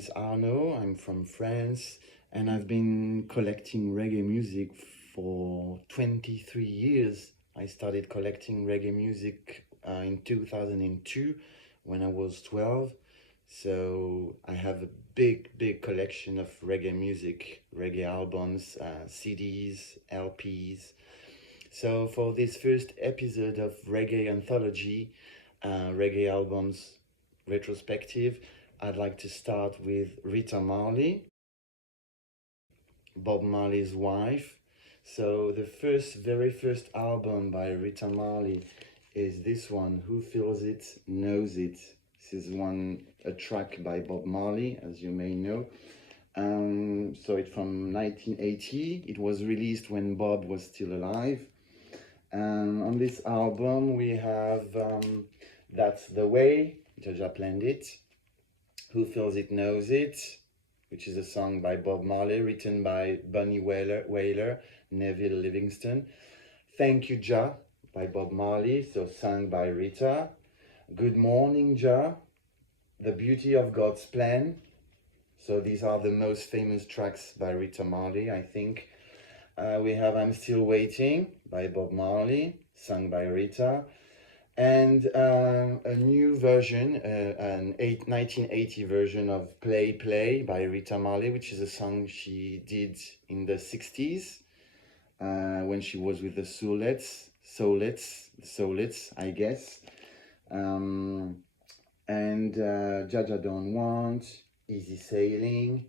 is Arnaud. I'm from France, and I've been collecting reggae music for 23 years. I started collecting reggae music in 2002 when I was 12. So I have a big collection of reggae music, reggae albums, CDs, LPs. So for this first episode of Reggae Anthology, reggae albums retrospective, I'd like to start with Rita Marley, Bob Marley's wife. So the very first album by Rita Marley is this one, Who Feels It, Knows It. This is a track by Bob Marley, as you may know. So it's from 1980. It was released when Bob was still alive. And on this album we have That's the Way, Jaja planned it. Who Feels It Knows It, which is a song by Bob Marley, written by Bunny Wailer, Neville Livingston. Thank You Ja by Bob Marley, so sung by Rita. Good Morning Ja, The Beauty of God's Plan. So these are the most famous tracks by Rita Marley, I think. We have I'm Still Waiting by Bob Marley, sung by Rita. And a new version, an 1980 version of Play Play by Rita Marley, which is a song she did in the 60s when she was with the Soulettes, I guess. And Jaja Don't Want, Easy Sailing.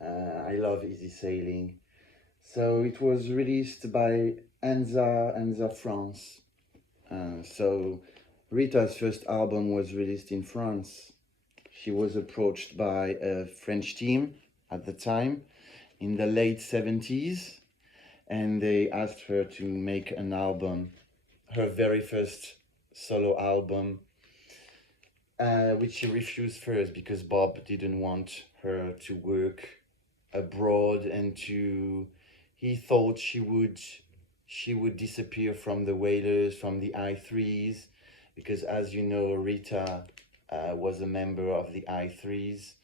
I love Easy Sailing. So it was released by Anza France. So Rita's first album was released in France. She was approached by a French team at the time in the late 70s, and they asked her to make an album, her very first solo album, which she refused first because Bob didn't want her to work abroad and he thought she would disappear from the Wailers, from the I3s, because as you know, Rita was a member of the I3s,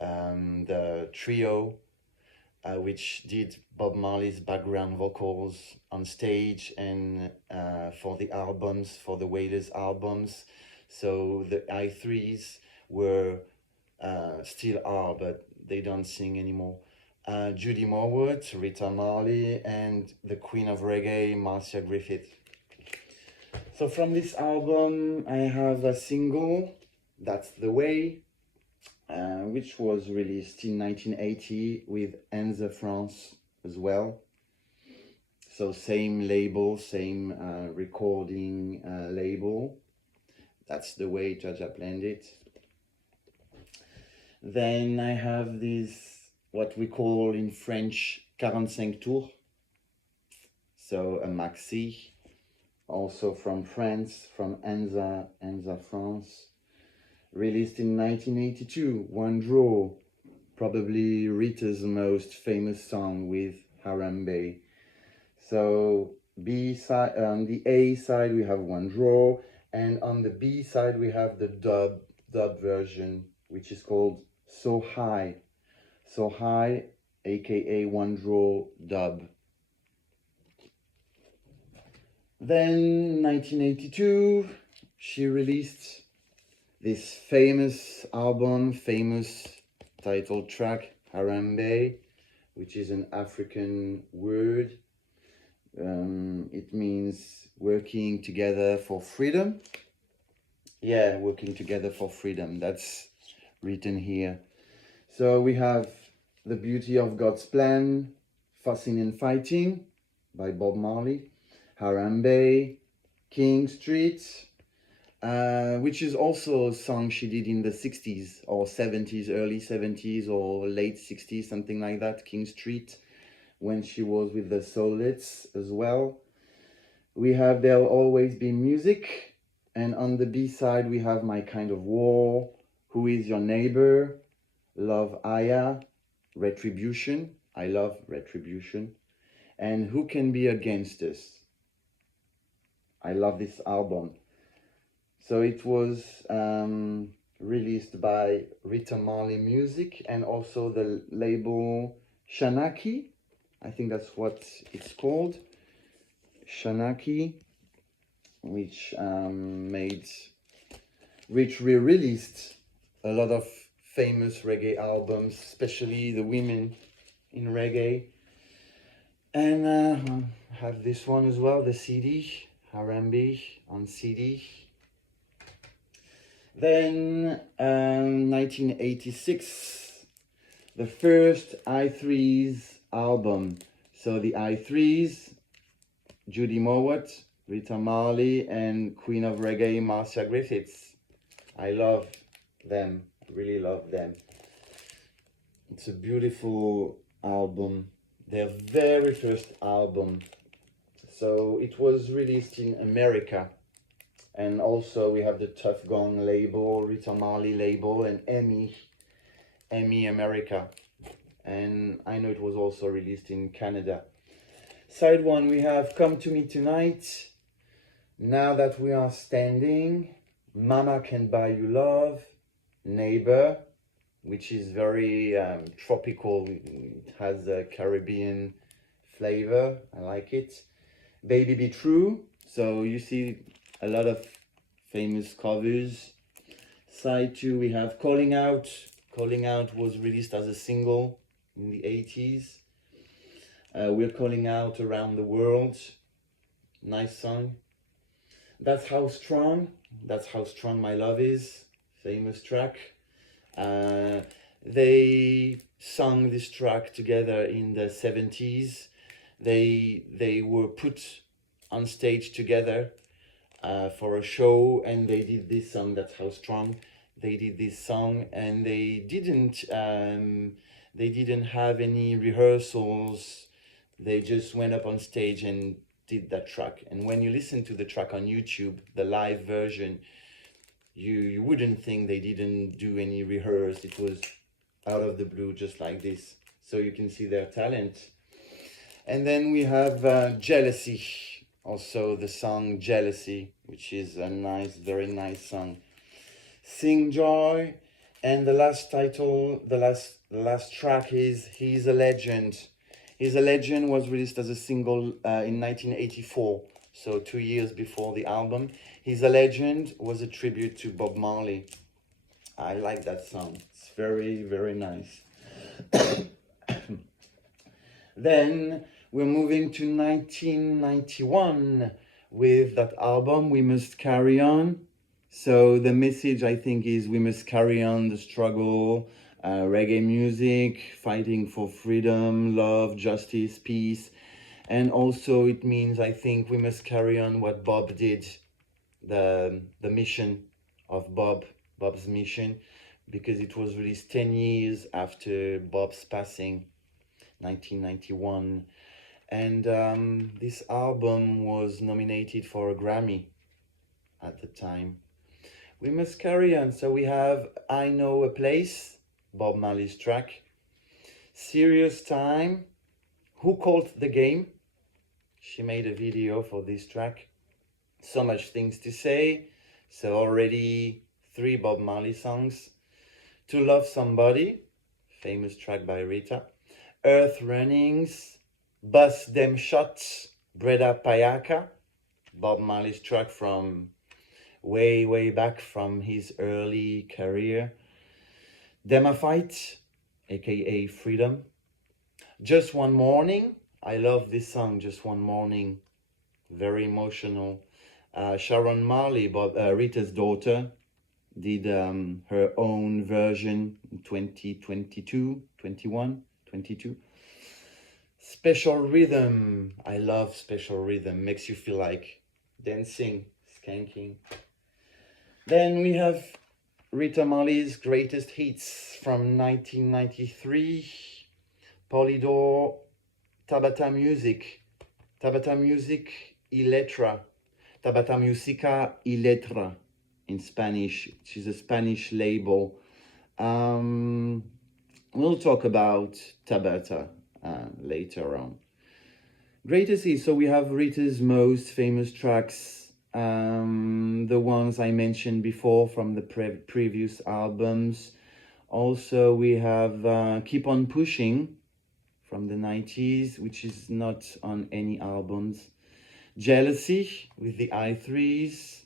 the trio, which did Bob Marley's background vocals on stage and for the albums, for the Wailers albums. So the I3s were, still are, but they don't sing anymore. Judy Morwood, Rita Marley, and the Queen of Reggae, Marcia Griffith. So from this album, I have a single, That's the Way, which was released in 1980 with Enza France as well. So same label, same recording label. That's the Way, Jaja planned it. Then I have this, what we call in French 45 tours, so a maxi, also from France, from Enza France, released in 1982, One Draw, probably Rita's most famous song with Harambe. So B side, on the A side we have One Draw, and on the B side we have the dub version, which is called So High, aka One Draw dub. Then 1982, she released this famous album, famous title track, Harambe, which is an African word. It means working together for freedom. Yeah, working together for freedom. That's written here. So we have The Beauty of God's Plan, Fussing and Fighting by Bob Marley, Harambe, King Street, which is also a song she did in the 60s or 70s, early 70s or late 60s, something like that, King Street, when she was with the Soulettes as well. We have There'll Always Be Music, and on the B side we have My Kind of War, Who Is Your Neighbor, Love Aya, Retribution, I love Retribution, and Who Can Be Against Us. I love this album. So it was released by Rita Marley Music and also the label Shanaki. I think that's what it's called. Shanaki, which re-released a lot of famous reggae albums, especially the women in reggae. And I have this one as well, the CD, R&B on CD. Then 1986, the first I3s album. So the I3s, Judy Mowat, Rita Marley, and Queen of Reggae, Marcia Griffiths. I love them, really love them. It's a beautiful album, their very first album. So it was released in America. And also we have the Tough Gong label, Rita Marley label, and EMI America. And I know it was also released in Canada. Side one, we have Come to Me Tonight, Now That We Are Standing, Mama Can Buy You Love, Neighbor, which is very tropical. It has a Caribbean flavor. I like it. Baby Be True. So you see a lot of famous covers. Side two, we have Calling Out. Calling Out was released as a single in the 80s. We're Calling Out Around the World. Nice song. That's How Strong. That's How Strong My Love Is. Famous track. They sung this track together in the 70s. They were put on stage together for a show, and they did this song. That's How Strong. They did this song, and they didn't have any rehearsals. They just went up on stage and did that track. And when you listen to the track on YouTube, the live version, you wouldn't think they didn't do any rehearse. It was out of the blue, just like this. So you can see their talent. And then we have Jealousy, also the song Jealousy, which is a nice, very nice song. Sing Joy, and the last title, the last track is He's a Legend. He's a Legend was released as a single in 1984, so 2 years before the album. He's a Legend was a tribute to Bob Marley. I like that song. It's very, very nice. Then we're moving to 1991 with that album, We Must Carry On. So the message, I think, is we must carry on the struggle, reggae music, fighting for freedom, love, justice, peace. And also it means, I think, we must carry on what Bob did, the mission of Bob's mission, because it was released 10 years after Bob's passing, 1991. And this album was nominated for a Grammy at the time. We must carry on. So we have I Know a Place, Bob Marley's track. Serious Time, Who Called the Game? She made a video for this track. So Much Things to Say. So already 3 Bob Marley songs. To Love Somebody, famous track by Rita. Earth Runnings, Bust Them Shots, Breda Payaka, Bob Marley's track from way back from his early career. Demafite, aka Freedom. Just One Morning, I love this song, Just One Morning, very emotional. Sharon Marley, Rita's daughter, did her own version in 2022, 21, 22. Special Rhythm, I love Special Rhythm, makes you feel like dancing, skanking. Then we have Rita Marley's Greatest Hits from 1993, Polydor, Tabata Music y Letra, Tabata Musica y Letra in Spanish, which is a Spanish label. We'll talk about Tabata later on. Greatest Hits, so we have Rita's most famous tracks, The ones I mentioned before from the previous albums. Also, we have Keep On Pushing from the 90s, which is not on any albums. Jealousy with the I3s.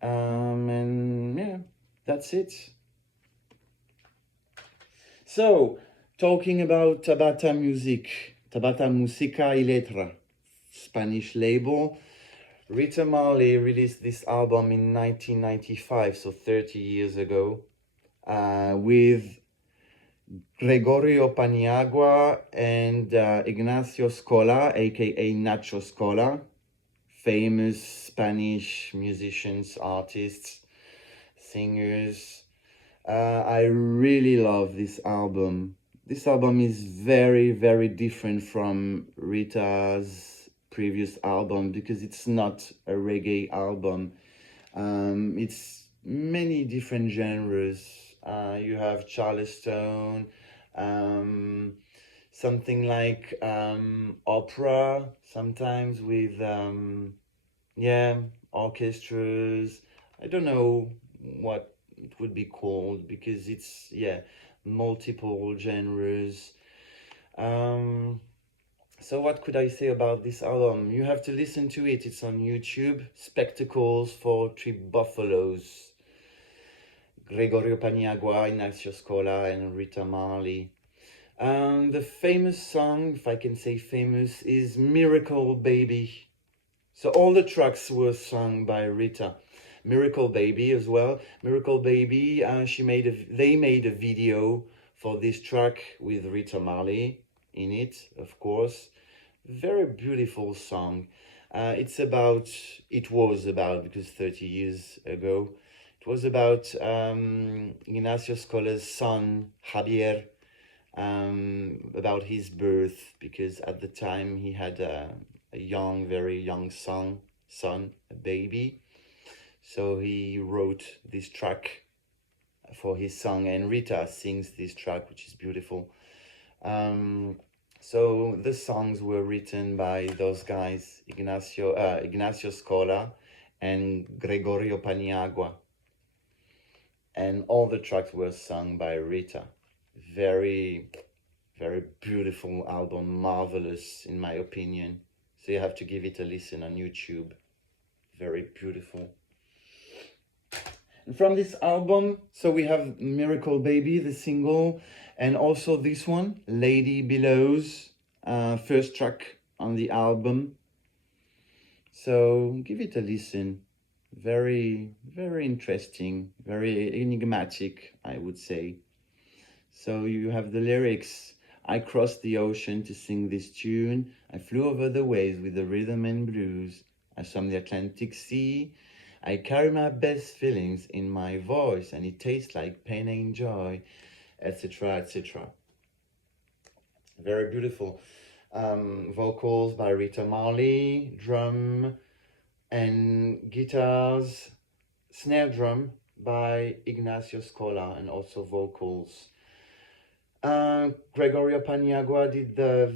And yeah, that's it. So, talking about Tabata Music, Tabata Música y Letra, Spanish label. Rita Marley released this album in 1995, so 30 years ago, with Gregorio Paniagua and Ignacio Scola, aka Nacho Scola, famous Spanish musicians, artists, singers. I really love this album. This album is very, very different from Rita's previous album because it's not a reggae album. It's many different genres. You have Charleston, um, something like opera, sometimes with yeah, orchestras. I don't know what it would be called because it's, yeah, multiple genres. Um, so what could I say about this album? You have to listen to it. It's on YouTube. Spectacles for Three Buffaloes. Gregorio Paniagua, Ignacio Scola, and Rita Marley. The famous song, if I can say famous, is Miracle Baby. So all the tracks were sung by Rita. Miracle Baby as well. Miracle Baby, they made a video for this track with Rita Marley in it, of course. Very beautiful song. It was about, because 30 years ago, it was about Ignacio Scola's son, Javier, about his birth, because at the time he had a young, very young son, a baby. So he wrote this track for his son, and Rita sings this track, which is beautiful. So the songs were written by those guys, Ignacio Scola and Gregorio Paniagua. And all the tracks were sung by Rita. Very, very beautiful album, marvelous in my opinion. So you have to give it a listen on YouTube. Very beautiful. And from this album, so we have Miracle Baby, the single, and also this one, Lady Below's first track on the album. So give it a listen. Very, very interesting, very enigmatic, I would say. So you have the lyrics. I crossed the ocean to sing this tune. I flew over the waves with the rhythm and blues. I swam the Atlantic Sea. I carry my best feelings in my voice, and it tastes like pain and joy, etc., etc. Very beautiful. Vocals by Rita Marley, drum and guitars, snare drum by Ignacio Scola, and also vocals. Gregorio Paniagua did the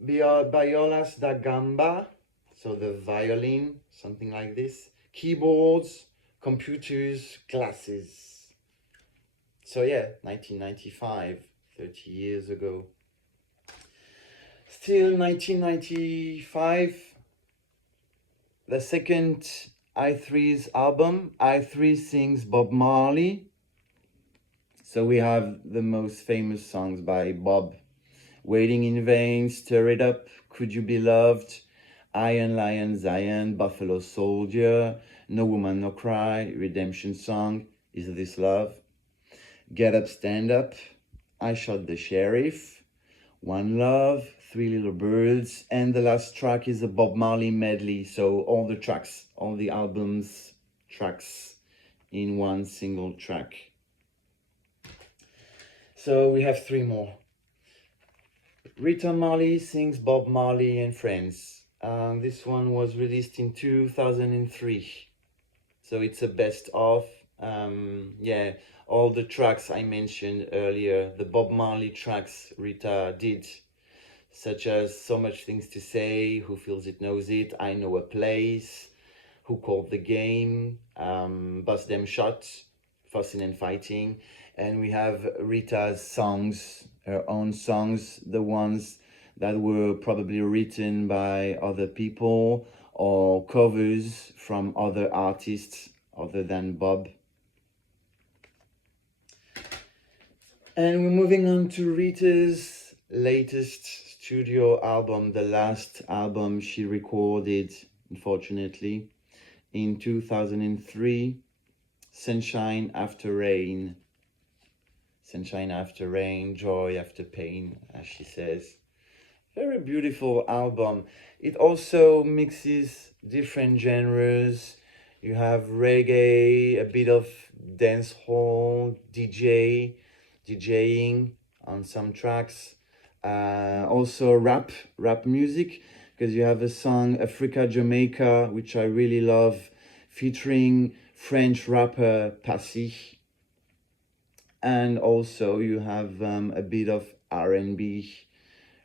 violas da gamba, so the violin, something like this, keyboards, computers, glasses. So yeah, 1995, 30 years ago. Still 1995, the second I3's album, I3 sings Bob Marley. So we have the most famous songs by Bob. Waiting in Vain, Stir It Up, Could You Be Loved, Iron Lion Zion, Buffalo Soldier, No Woman No Cry, Redemption Song, Is This Love, Get Up Stand Up, I Shot the Sheriff, One Love, Three Little Birds, and the last track is a Bob Marley medley. So all the tracks, all the album's tracks in one single track. So we have three more. Rita Marley sings Bob Marley and Friends. This one was released in 2003. So it's a best of. Yeah, all the tracks I mentioned earlier, the Bob Marley tracks Rita did, such as So Much Things to Say, Who Feels It Knows It, I Know a Place, Who Called the Game, Bust Them Shots, Fussing and Fighting. And we have Rita's songs, her own songs, the ones that were probably written by other people or covers from other artists other than Bob. And we're moving on to Rita's latest studio album, the last album she recorded, unfortunately, in 2003, Sunshine After Rain. Sunshine after rain, joy after pain, as she says. Very beautiful album. It also mixes different genres. You have reggae, a bit of dancehall, DJing on some tracks. Also rap music, because you have a song Africa Jamaica, which I really love, featuring French rapper Passy. And also you have a bit of R&B.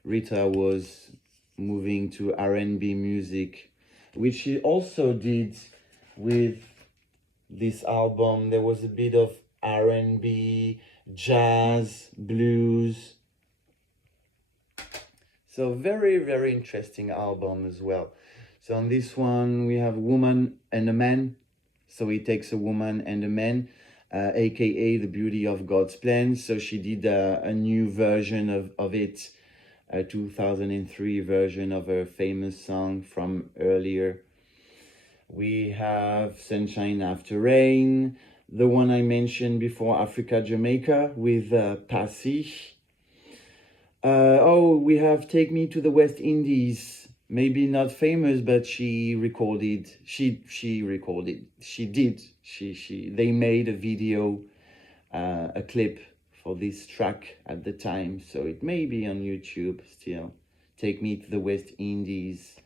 Rita was moving to R&B music, which she also did with this album. There was a bit of R&B, jazz, blues. So very, very interesting album as well. So on this one, we have a woman and a man. So he takes a woman and a man, aka the beauty of God's plan. So she did a new version of it, a 2003 version of her famous song from earlier. We have Sunshine After Rain, the one I mentioned before, Africa Jamaica, with Passy. We have Take Me to the West Indies. Maybe not famous, but they made a video, a clip for this track at the time, so it may be on YouTube still. Take Me to the West Indies,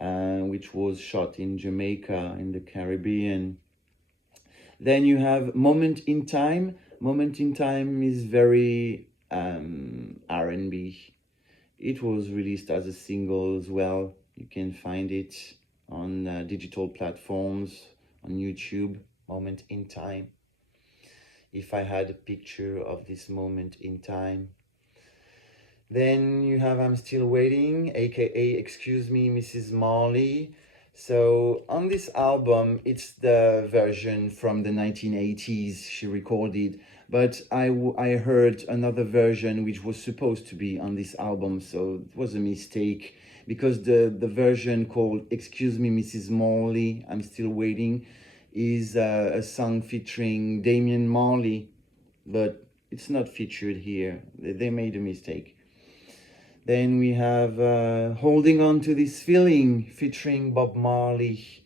which was shot in Jamaica in the Caribbean. Then you have Moment in Time. Moment in Time is very R&B. It was released as a single as well. You can find it on digital platforms, on YouTube. Moment in Time. If I had a picture of this moment in time. Then you have I'm Still Waiting, aka Excuse Me, Mrs. Marley. So on this album, it's the version from the 1980s she recorded, but I heard another version which was supposed to be on this album, so it was a mistake, because the version called Excuse Me, Mrs. Marley, I'm Still Waiting, is a song featuring Damian Marley, but it's not featured here. They made a mistake. Then we have Holding On to This Feeling featuring Bob Marley.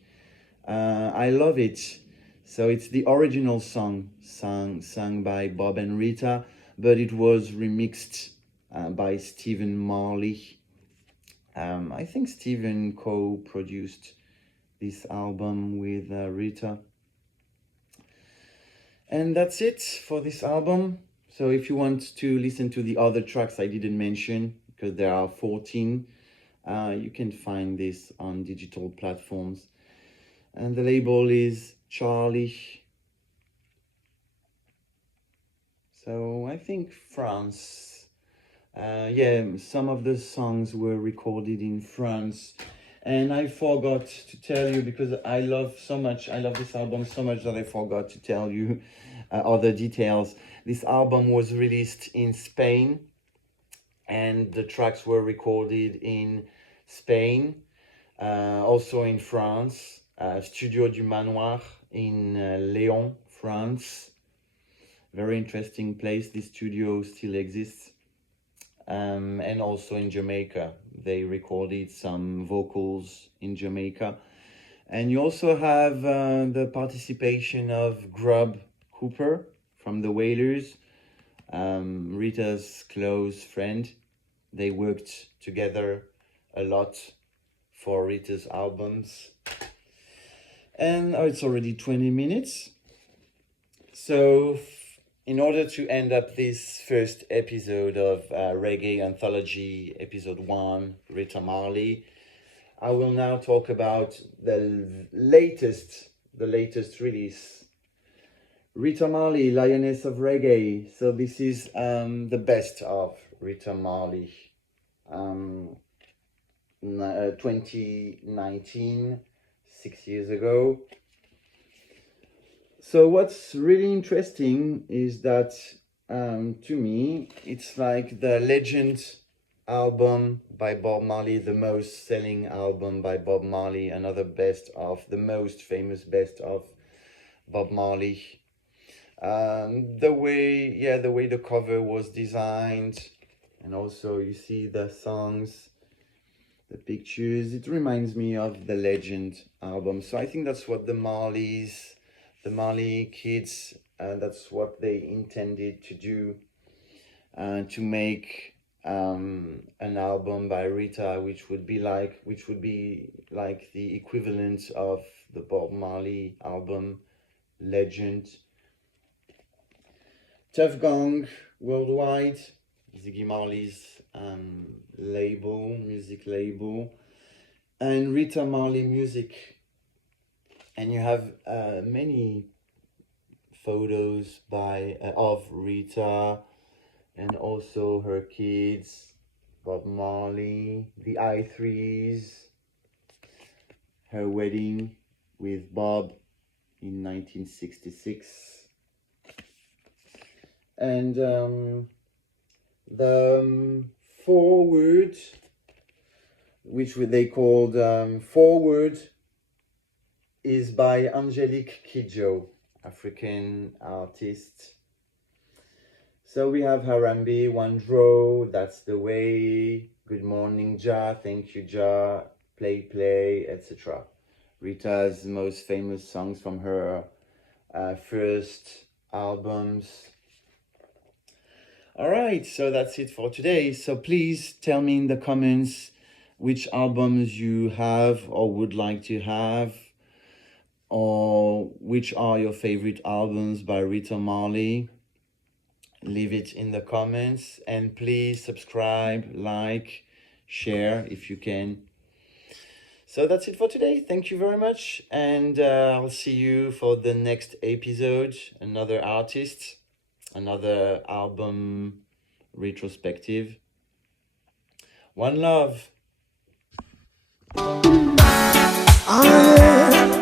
I love it. So it's the original song sung by Bob and Rita, but it was remixed by Stephen Marley. I think Stephen co-produced this album with Rita. And that's it for this album. So if you want to listen to the other tracks I didn't mention, because there are 14, you can find this on digital platforms. And the label is Charlie. So I think France. Some of the songs were recorded in France. And I forgot to tell you, because I love this album so much that I forgot to tell you other details. This album was released in Spain, and the tracks were recorded in Spain, also in France, Studio du Manoir in Lyon, France. Very interesting place. This studio still exists. And also in Jamaica. They recorded some vocals in Jamaica. And you also have the participation of Grub Cooper from the Wailers, Rita's close friend. They worked together a lot for Rita's albums. And it's already 20 minutes. So in order to end up this first episode of Reggae Anthology, episode 1, Rita Marley, I will now talk about the latest release, Rita Marley, Lioness of Reggae. So this is the best of Rita Marley. 2019, 6 years ago. So what's really interesting is that to me, it's like the Legend album by Bob Marley, the most selling album by Bob Marley, another best of, the most famous best of Bob Marley. The way the cover was designed, and also you see the songs, the pictures, it reminds me of the Legend album. So I think that's what the Marley kids, that's what they intended to do, to make an album by Rita, which would be like the equivalent of the Bob Marley album Legend. Tough Gong Worldwide, Ziggy Marley's music label, and Rita Marley Music. And you have many photos of Rita, and also her kids, Bob Marley, the I3s, her wedding with Bob in 1966. And the forward, which they called Forward, is by Angelique Kidjo, African artist. So we have Harambe, Wandro, That's the Way, Good Morning Ja, Thank You Ja, Play, etc. Rita's most famous songs from her first albums. All right, so that's it for today. So please tell me in the comments which albums you have or would like to have, or which are your favorite albums by Rita Marley. Leave it in the comments, and please subscribe, like, share if you can. So that's it for today. Thank you very much, and I'll see you for the next episode. Another artist, another album retrospective. One love. Ah, yeah.